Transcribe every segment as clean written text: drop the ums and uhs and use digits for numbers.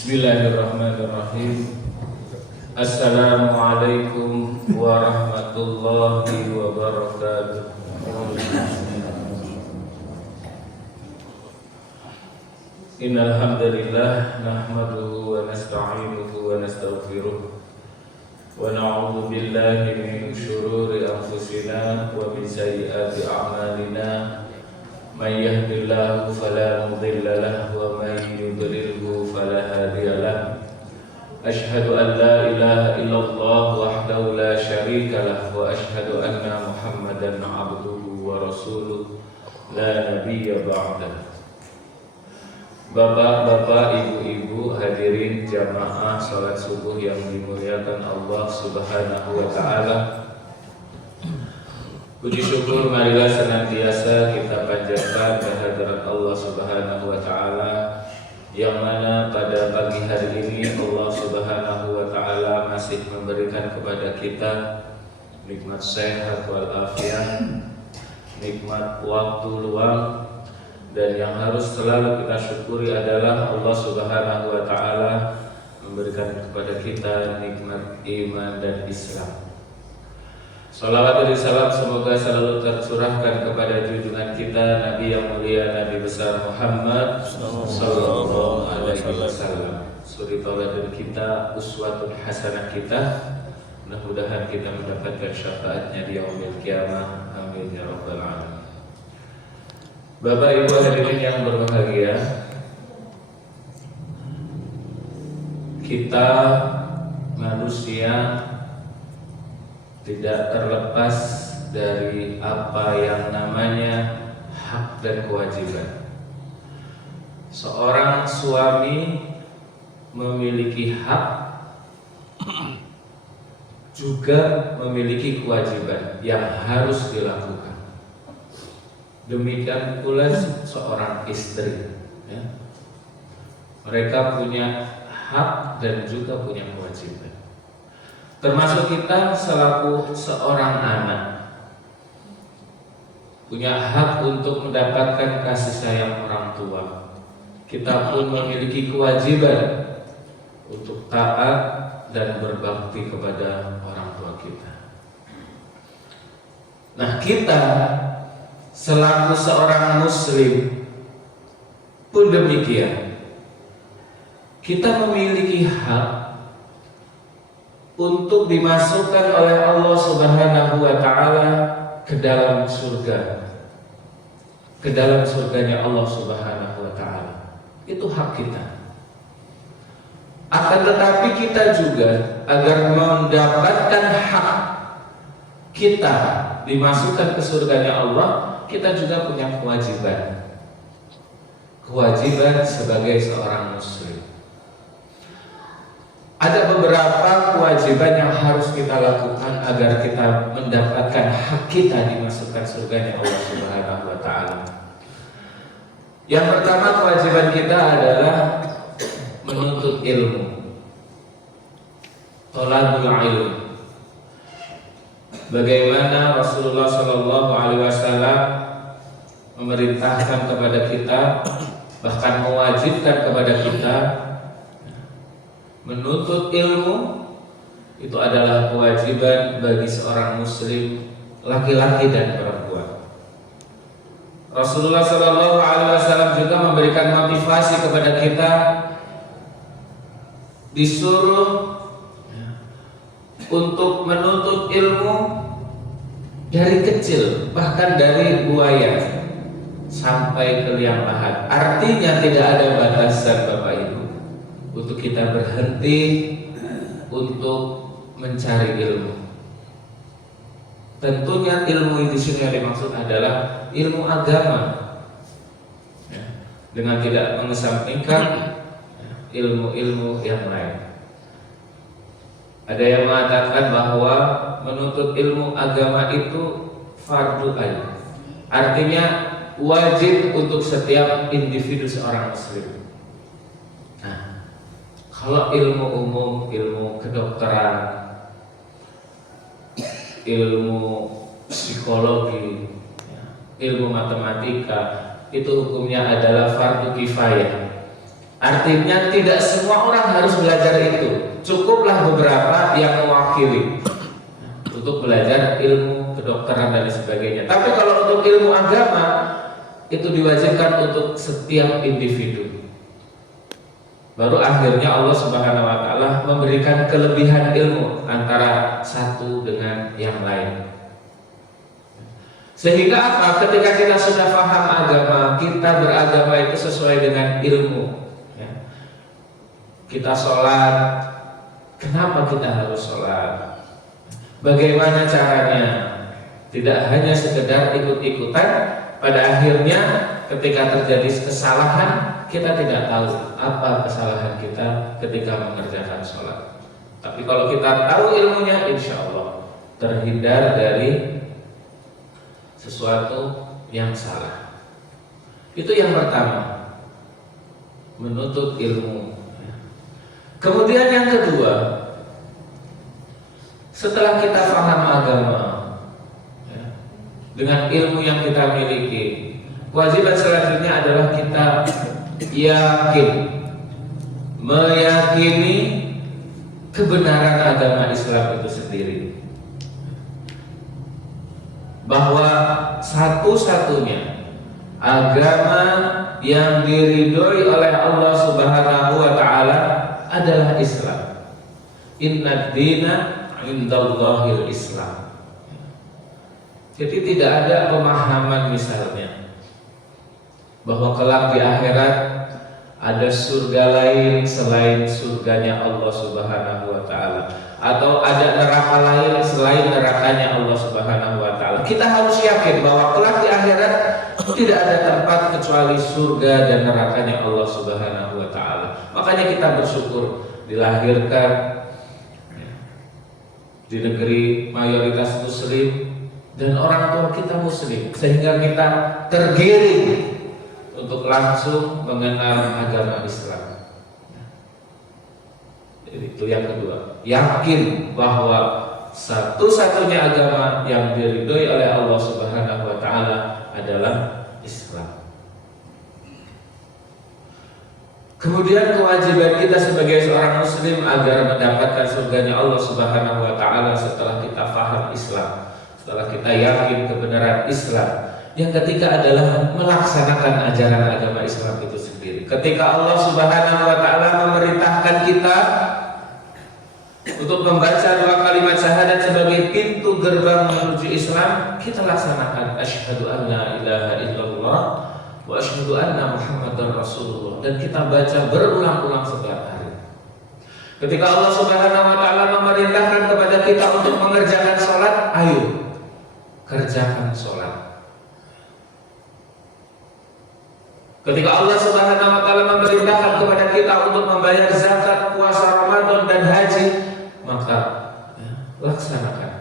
Bismillahirrahmanirrahim. Assalamualaikum warahmatullahi wabarakatuh. Innal hamdalillah nahmaduhu wa nasta'inuhu wa nastaghfiruh wa na'udzu billahi min shururi anfusina wa min sayyiati a'malina. May yahdihillahu fala mudilla lahu wa may yudlilhu fala hadiya lahu. Asyhadu an la ilaha illallah wahdahu la syarika lahu wa asyhadu anna Muhammadan abduhu wa rasuluh la nabiyya ba'dahu. Bapak-bapak, ibu-ibu, hadirin jamaah salat subuh yang dimuliakan Allah Subhanahu wa taala. Puji syukur marilah senantiasa kita panjatkan kehadirat Allah Subhanahu wa taala, yang mana pada pagi hari ini Allah Subhanahu wa taala masih memberikan kepada kita nikmat sehat wal afiat, nikmat waktu luang, dan yang harus selalu kita syukuri adalah Allah Subhanahu wa taala memberikan kepada kita nikmat iman dan Islam. Salawat dan salam semoga selalu tercurahkan kepada junjungan kita Nabi yang mulia, Nabi besar Muhammad sallallahu alaihi wasallam, suri tauladan kita, uswatun hasanah kita. Mudah-mudahan kita mendapatkan syafaatnya di yaumil qiyamah. Amin ya rabbal alamin. Bapak ibu hadirin yang berbahagia, kita manusia tidak terlepas dari apa yang namanya hak dan kewajiban. Seorang suami memiliki hak, juga memiliki kewajiban yang harus dilakukan. Demikian pula seorang istri, ya. Mereka punya hak dan juga punya kewajiban. Termasuk kita selaku seorang anak punya hak untuk mendapatkan kasih sayang orang tua. Kita pun memiliki kewajiban untuk taat dan berbakti kepada orang tua kita. Nah, kita selaku seorang muslim pun demikian. Kita memiliki hak untuk dimasukkan oleh Allah Subhanahu wa taala ke dalam surga. Ke dalam surganya Allah Subhanahu wa taala. Itu hak kita. Akan tetapi kita juga agar mendapatkan hak kita dimasukkan ke surganya Allah, kita juga punya kewajiban. Kewajiban sebagai seorang muslim. Ada beberapa kewajiban yang harus kita lakukan agar kita mendapatkan hak kita dimasukkan surganya Allah Subhanahu wa taala. Yang pertama, kewajiban kita adalah menuntut ilmu. Thalabul ilm. Bagaimana Rasulullah sallallahu alaihi wasallam memerintahkan kepada kita, bahkan mewajibkan kepada kita menuntut ilmu. Itu adalah kewajiban bagi seorang muslim, laki-laki dan perempuan. Rasulullah Shallallahu Alaihi Wasallam juga memberikan motivasi kepada kita, disuruh untuk menuntut ilmu dari kecil, bahkan dari buaya sampai ke liang lahat. Artinya tidak ada batasan, Bapak Ibu, untuk kita berhenti untuk mencari ilmu. Tentunya ilmu di sini yang dimaksud adalah ilmu agama, ya, dengan tidak mengesampingkan ilmu-ilmu yang lain. Ada yang mengatakan bahwa menuntut ilmu agama itu fardu ain, artinya wajib untuk setiap individu seorang muslim. Kalau ilmu umum, ilmu kedokteran, ilmu psikologi, ilmu matematika, itu hukumnya adalah fardu kifayah. Artinya tidak semua orang harus belajar itu. Cukuplah beberapa yang mewakili untuk belajar ilmu kedokteran dan sebagainya. Tapi kalau untuk ilmu agama itu diwajibkan untuk setiap individu. Baru akhirnya Allah Subhanahu wa taala memberikan kelebihan ilmu antara satu dengan yang lain. Sehingga apa? Ketika kita sudah paham agama, kita beragama itu sesuai dengan ilmu. Kita sholat, kenapa kita harus sholat? Bagaimana caranya? Tidak hanya sekedar ikut-ikutan. Pada akhirnya ketika terjadi kesalahan, kita tidak tahu apa kesalahan kita ketika mengerjakan sholat. Tapi kalau kita tahu ilmunya, insya Allah terhindar dari sesuatu yang salah. Itu yang pertama, menuntut ilmu. Kemudian yang kedua, setelah kita paham agama dengan ilmu yang kita miliki, kewajiban selanjutnya adalah kita meyakini kebenaran agama Islam itu sendiri, bahwa satu-satunya agama yang diridhoi oleh Allah Subhanahu wa taala adalah Islam. Inna dina indallahil Islam. Jadi tidak ada pemahaman misalnya bahwa kelak di akhirat ada surga lain selain surganya Allah Subhanahu wa taala, atau ada neraka lain selain nerakanya Allah Subhanahu wa taala. Kita harus yakin bahwa kelak di akhirat tidak ada tempat kecuali surga dan nerakanya Allah Subhanahu wa taala. Makanya kita bersyukur dilahirkan di negeri mayoritas muslim dan orang tua kita muslim, sehingga kita tergiring untuk langsung mengenal agama Islam. Jadi itu yang kedua, yakin bahwa satu-satunya agama yang diridhoi oleh Allah Subhanahu wa taala adalah Islam. Kemudian kewajiban kita sebagai seorang muslim agar mendapatkan surganya Allah Subhanahu wa taala setelah kita paham Islam, setelah kita yakin kebenaran Islam, yang ketiga adalah melaksanakan ajaran agama Islam itu sendiri. Ketika Allah Subhanahu wa taala memerintahkan kita untuk membaca dua kalimat syahadat sebagai pintu gerbang menuju Islam, kita laksanakan asyhadu an la ilaha illallah wa asyhadu anna Muhammadar Rasulullah, dan kita baca berulang-ulang setiap hari. Ketika Allah Subhanahu wa taala memerintahkan kepada kita untuk mengerjakan sholat, ayo kerjakan sholat. Ketika Allah Subhanahu wa taala memerintahkan kepada kita untuk membayar zakat, puasa Ramadan dan haji, maka laksanakan.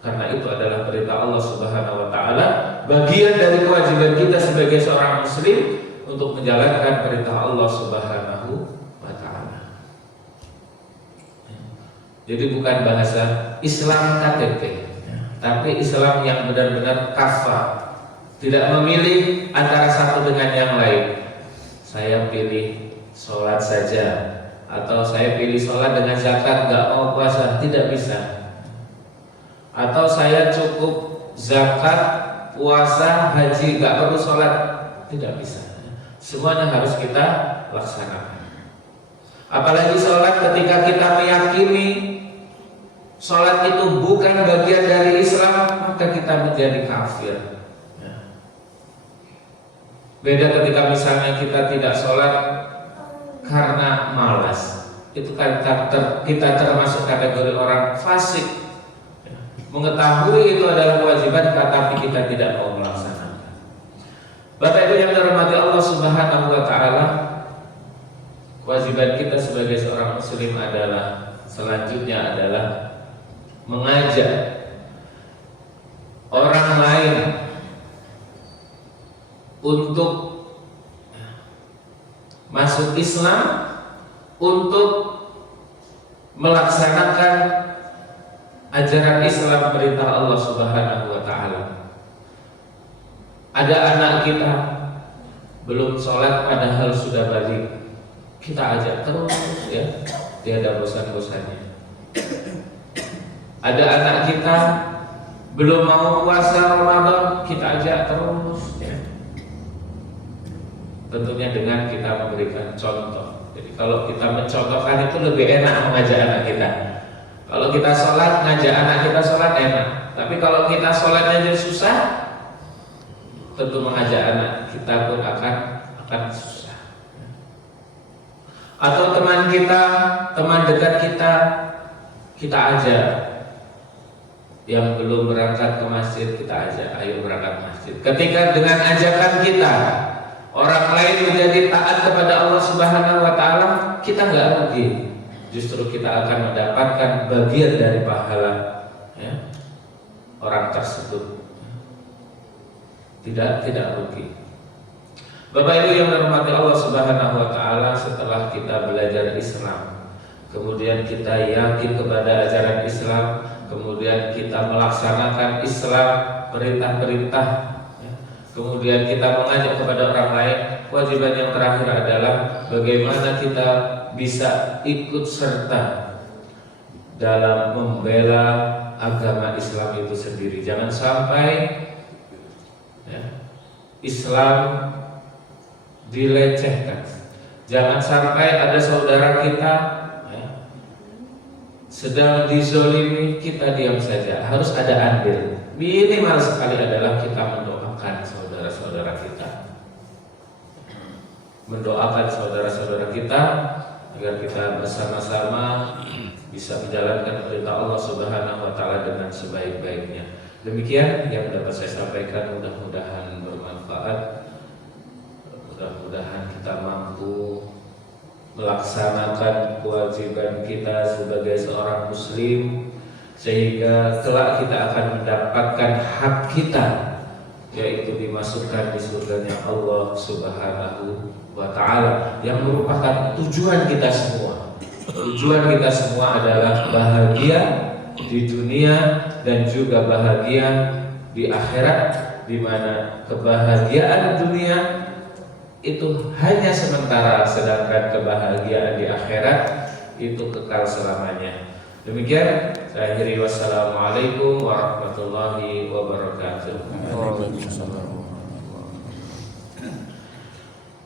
Karena itu adalah perintah Allah Subhanahu wa taala, bagian dari kewajiban kita sebagai seorang muslim untuk menjalankan perintah Allah Subhanahu wa taala. Jadi bukan bahasa Islam KTP, tapi Islam yang benar-benar kafah. Tidak memilih antara satu dengan yang lain. Saya pilih sholat saja, atau saya pilih sholat dengan zakat, gak mau puasa, tidak bisa. Atau saya cukup zakat, puasa, haji, gak perlu sholat, tidak bisa. Semuanya harus kita laksanakan. Apalagi sholat, ketika kita meyakini sholat itu bukan bagian dari Islam, maka kita menjadi kafir. Beda ketika misalnya kita tidak sholat karena malas, itu kan kita termasuk kategori orang fasik. Mengetahui itu adalah kewajiban, tapi kita tidak mau melaksanakan. Bapak Ibu yang dirahmati Allah Subhanahu wa taala, kewajiban kita sebagai seorang muslim adalah selanjutnya adalah mengajak orang lain untuk masuk Islam, untuk melaksanakan ajaran Islam perintah Allah Subhanahu wa taala. Ada anak kita belum sholat padahal sudah balik, kita ajak terus ya, tiada bosan-bosannya. Ada anak kita belum mau puasa Ramadan, kita ajak terus ya. Tentunya dengan kita memberikan contoh. Jadi kalau kita mencontohkan itu lebih enak mengajak anak kita. Kalau kita sholat, ngajak anak kita sholat enak. Tapi kalau kita sholatnya jadi susah, tentu mengajak anak kita pun akan susah. Atau teman kita, teman dekat kita ajak. Yang belum berangkat ke masjid, kita ajak, ayo berangkat masjid. Ketika dengan ajakan kita orang lain menjadi taat kepada Allah Subhanahu wa taala, kita nggak rugi. Justru kita akan mendapatkan bagian dari pahala ya, orang tersebut. Tidak rugi. Bapak Ibu yang dirahmati Allah Subhanahu wa taala, setelah kita belajar Islam, kemudian kita yakin kepada ajaran Islam, kemudian kita melaksanakan Islam, perintah-perintah, kemudian kita mengajak kepada orang lain, kewajiban yang terakhir adalah bagaimana kita bisa ikut serta dalam membela agama Islam itu sendiri. Jangan sampai ya, Islam dilecehkan. Jangan sampai ada saudara kita ya, sedang dizolimi, kita diam saja. Harus ada andil. Minimal sekali adalah kita mendoakan saudara-saudara kita, mendoakan saudara-saudara kita agar kita bersama-sama bisa menjalankan perintah Allah Subhanahu wa taala dengan sebaik-baiknya. Demikian yang dapat saya sampaikan, mudah-mudahan bermanfaat. Mudah-mudahan kita mampu melaksanakan kewajiban kita sebagai seorang muslim, sehingga kelak kita akan mendapatkan hak kita, yaitu dimasukkan di surganya Allah Subhanahu wa ta'ala, yang merupakan tujuan kita semua. Tujuan kita semua adalah bahagia di dunia dan juga bahagia di akhirat, di mana kebahagiaan dunia itu hanya sementara, sedangkan kebahagiaan di akhirat itu kekal selamanya. Demikian saya akhiri, wassalamualaikum warahmatullahi wabarakatuh.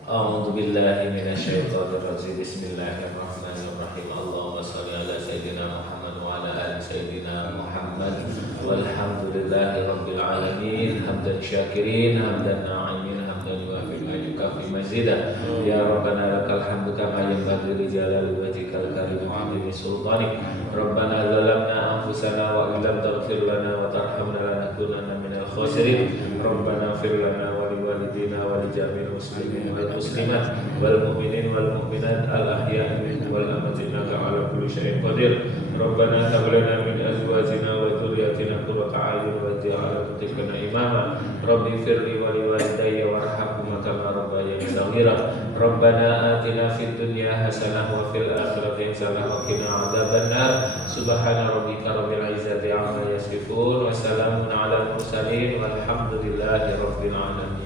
A'udzu billahi minasyaitonir rajim. Bismillahirrahmanirrahim. Allahumma shalli ala sayyidina Muhammad wa ala ali sayyidina Muhammad. Walhamdulillahi rabbil alamin. Hamdan syakirin, hamdan na'imin, hamdan yuafi fi mazidah. Ya Rabbana lakal hamdu kama yanbaghi li jalali wajhikal karim wa 'azimi sultanik. Rabbana zalamna anfusana wa illam taghfir lana wa tarhamna lanakunanna minal khasirin. Rabbana ighfir lana wa liwalidina wa li jami'il muslimin wal muslimat wal mu'minin wal mu'minat al ahya'i minhum wal amwat innaka 'ala kulli syai'in qadir. Rabbana hab lana min azwajina wa dhurriyyatina qurrata a'yun waj'alna muttaqina imama. Rabbi firli wa liwalidayya warhamhuma kama rabbayani shaghira. Rabbana atina fid dunya hasanah wa fil akhirati hasanah wa qina adzabannar. Subhana rabbika rabbil izzati 'amma yasifun wa salamun 'alal mursalin walhamdulillahi rabbil alamin.